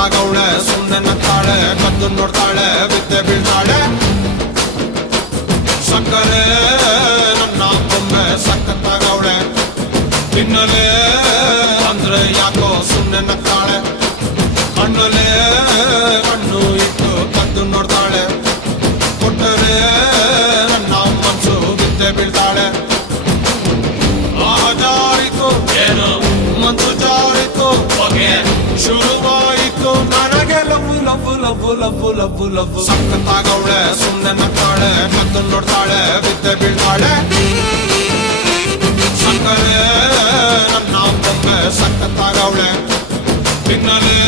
ಸಖತ್ತಾಗವಳೆ ಸುಮ್ಮನೆ ನಗ್ತಾಳೆ ಕದ್ದು ನೋಡ್ತಾಳೆ ಬಿದ್ದೆ ಬೀಳ್ತಾಳೆ ಸಕ್ಕರೆ ನನ್ನ ಬೊಮ್ಮೆ ಸಖತ್ತಾಗವಳೆ ತಿನ್ನಲೇ ಅಂದ್ರೆ ಯಾಕೋ ಸುಮ್ಮನೆ ನಗ್ತಾಳೆ ಕಣ್ಣಲ್ಲೇ ಕಣ್ಣು ಇಟ್ಟು ಕದ್ದು ನೋಡ್ತಾಳೆ ಕೊಟ್ಟರೆ ನನ್ನ ಮನಸ್ಸು ಬಿದ್ದೆ ಬೀಳ್ತಾಳೆ ಜಾರಿತು ಏನು ಮನಸ್ಸು ಜಾರಿತು ಶುರುವಾಯಿತು ನನಗೆ love love love love love love ಸಖತ್ತಾಗವಳೆ ಸುಮ್ಮನೆ ನಗ್ತಾಳೆ ಕದ್ದು ನೋಡ್ತಾಳೆ ಬಿದ್ದೆ ಬೀಳ್ತಾಳೆ ಸಕ್ಕರೆ ನನ್ನ ಬೊಮ್ಮೆ ಸಖತ್ತಾಗವಳೆ ತಿನ್ನಲೇ